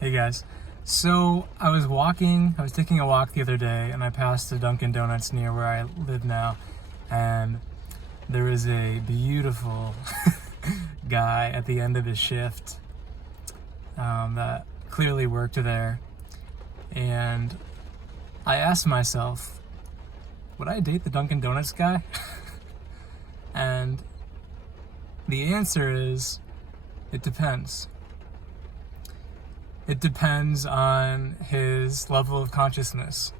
Hey guys. So I was taking a walk the other day and I passed a Dunkin Donuts near where I live now, and there was a beautiful guy at the end of his shift that clearly worked there. And I asked myself, would I date the Dunkin Donuts guy? And the answer is, it depends. It depends on his level of consciousness.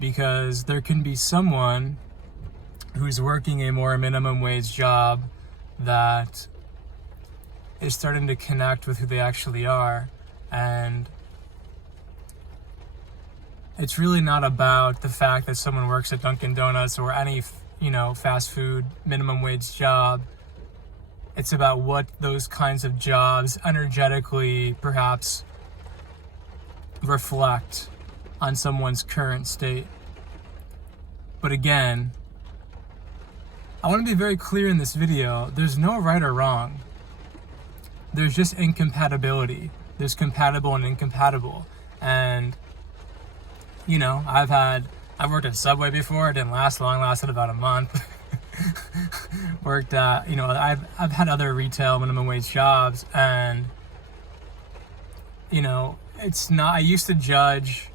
Because there can be someone who's working a more minimum wage job that is starting to connect with who they actually are. And it's really not about the fact that someone works at Dunkin' Donuts or any, fast food minimum wage job. It's about what those kinds of jobs energetically perhaps reflect on someone's current state. But again, I want to be very clear in this video. There's no right or wrong. There's just incompatibility. There's compatible and incompatible. And, I've worked at Subway before. It didn't last long, lasted about a month. Worked at, I've had other retail minimum wage jobs, and, it's not, I used to judge,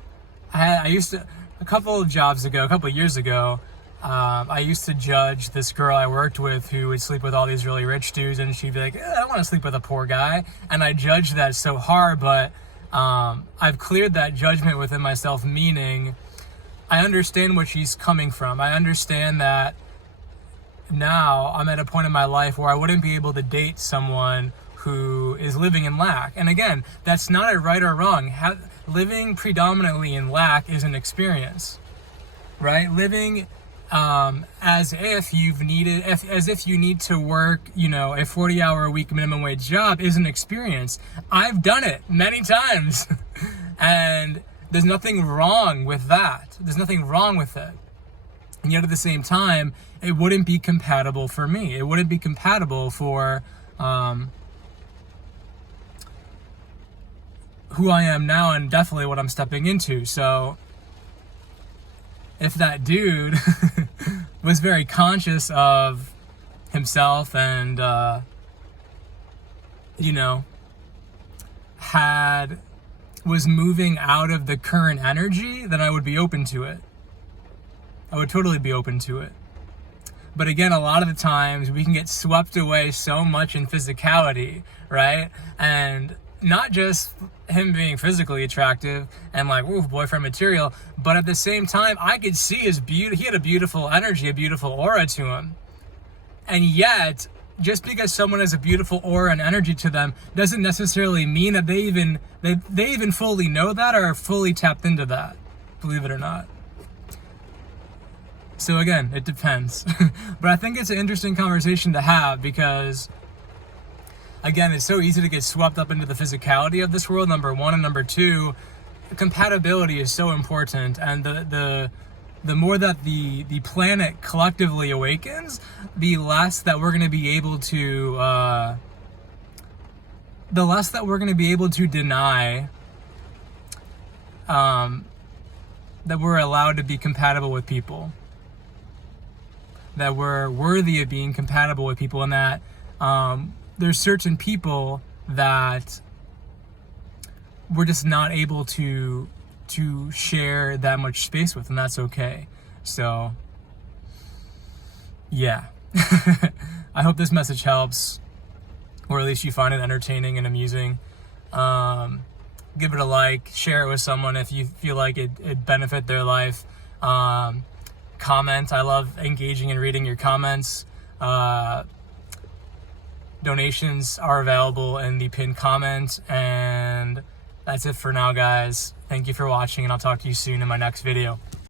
a couple of years ago, I used to judge this girl I worked with who would sleep with all these really rich dudes, and she'd be like, I don't want to sleep with a poor guy. And I judged that so hard, but I've cleared that judgment within myself, meaning I understand where she's coming from. I understand that now I'm at a point in my life where I wouldn't be able to date someone who is living in lack. And again, that's not a right or wrong. Living predominantly in lack is an experience, right? Living as if you need to work, a 40-hour a week minimum wage job is an experience. I've done it many times. And there's nothing wrong with that. There's nothing wrong with it. And yet at the same time, it wouldn't be compatible for me. It wouldn't be compatible for who I am now, and definitely what I'm stepping into. So if that dude was very conscious of himself and, was moving out of the current energy, then I would be open to it. I would totally be open to it. But again, a lot of the times we can get swept away so much in physicality, right? And not just him being physically attractive and like, ooh, boyfriend material, but at the same time, I could see his beauty. He had a beautiful energy, a beautiful aura to him. And yet, just because someone has a beautiful aura and energy to them doesn't necessarily mean that they even fully know that or are fully tapped into that, believe it or not. So again, it depends. But I think it's an interesting conversation to have because, again, it's so easy to get swept up into the physicality of this world, number one. And number two, compatibility is so important. And the more that the planet collectively awakens, the less that we're going to be able to, deny that we're allowed to be compatible with people, that we're worthy of being compatible with people, and that there's certain people that we're just not able to share that much space with, and that's okay. So yeah. I hope this message helps, or at least you find it entertaining and amusing. Give it a like, share it with someone if you feel like it benefit their life. Comment. I love engaging and reading your comments. Donations are available in the pinned comment, and that's it for now, guys. Thank you for watching, and I'll talk to you soon in my next video.